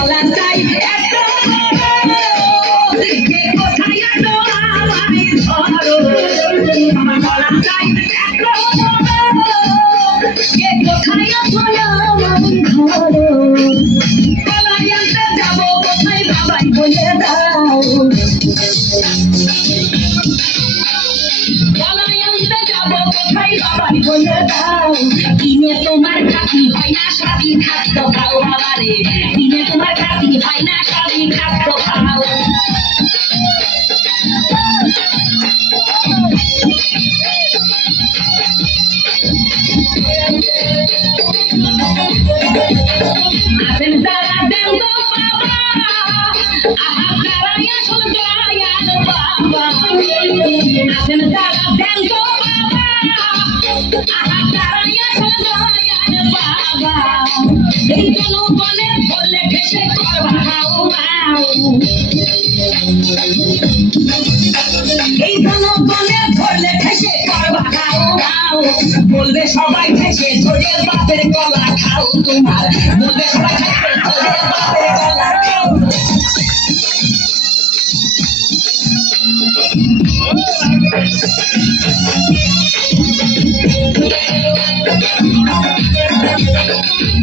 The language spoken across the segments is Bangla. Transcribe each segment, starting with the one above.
গলা চাই এত কে কোথায় তো আমায় ধরো আমার গলা চাই এত কে কোথায় তো আমায় ধরো গলায় আনতে যাবো কোথায় বাবাই বলে দাও গলায় আনতে যাবো কোথায় বাবাই বলে দাও কিনে তোমার খাতি হয় না স্বাধীন খাদ্য খাও বাবারে কিনে তোমার খাতি হয় না স্বাধীন খাদ্য খাও আসেন তারা দেন তো বাবা আহা তারাই আসল দয়াল বাবা আসেন তারা দেন তো বাবা আহা তারাই আসল দয়াল বাবা এই জনগণে বলে ঘেসে করবা হাও হাও এই জনগণে ধরলে ঠেসে করবা হাও হাও বলবে সবাই ঠেসে ধরে বাপের গলা খাও তোমার বলবে সবাই ঠেসে ধরে বাপের গলা খাও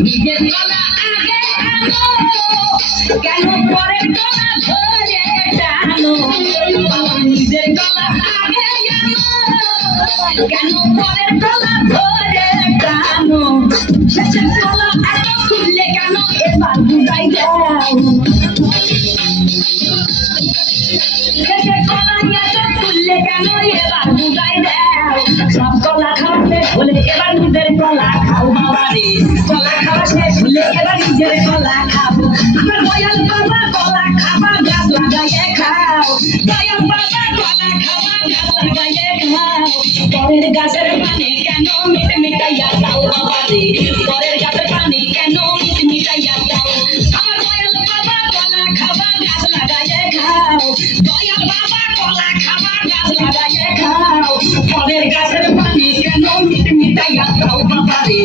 নিজের গলা আগে আনো কেন পরে গলা ধরে টানো বাবা নিজের গলা আগে আনো কেন পরে গলা ধরে টানো শেষের গলা এত খুললে কেন এবার বুঝাই দাও শেষের গলা এত খুললে কেন এবার বুঝাই দাও সব গলা খাওয়াতে বলে এবার নিজের গলা খাও বাবারে গলা খাওয়া শেষ হলে এবার নিজের গলা খাবো আমার দয়াল বাবা গলা খাবা গাছ লাগাইয়ে খাও দয়াল বাবা গলা খাবা গাছ লাগাইয়ে খাও পরের গাছের পানে কেন মিট মিটাইয়া দাও বাবারে পরের গাছের পানে কেন মিট মিটাইয়া দাও আমার দয়াল বাবা গলা খাবা গাছ লাগাইয়ে খাও দয়াল বাবা গলা খাবা গাছ লাগাইয়ে খাও পরের গাছের পানে কেন মিট মিটাইয়া দাও বাবারে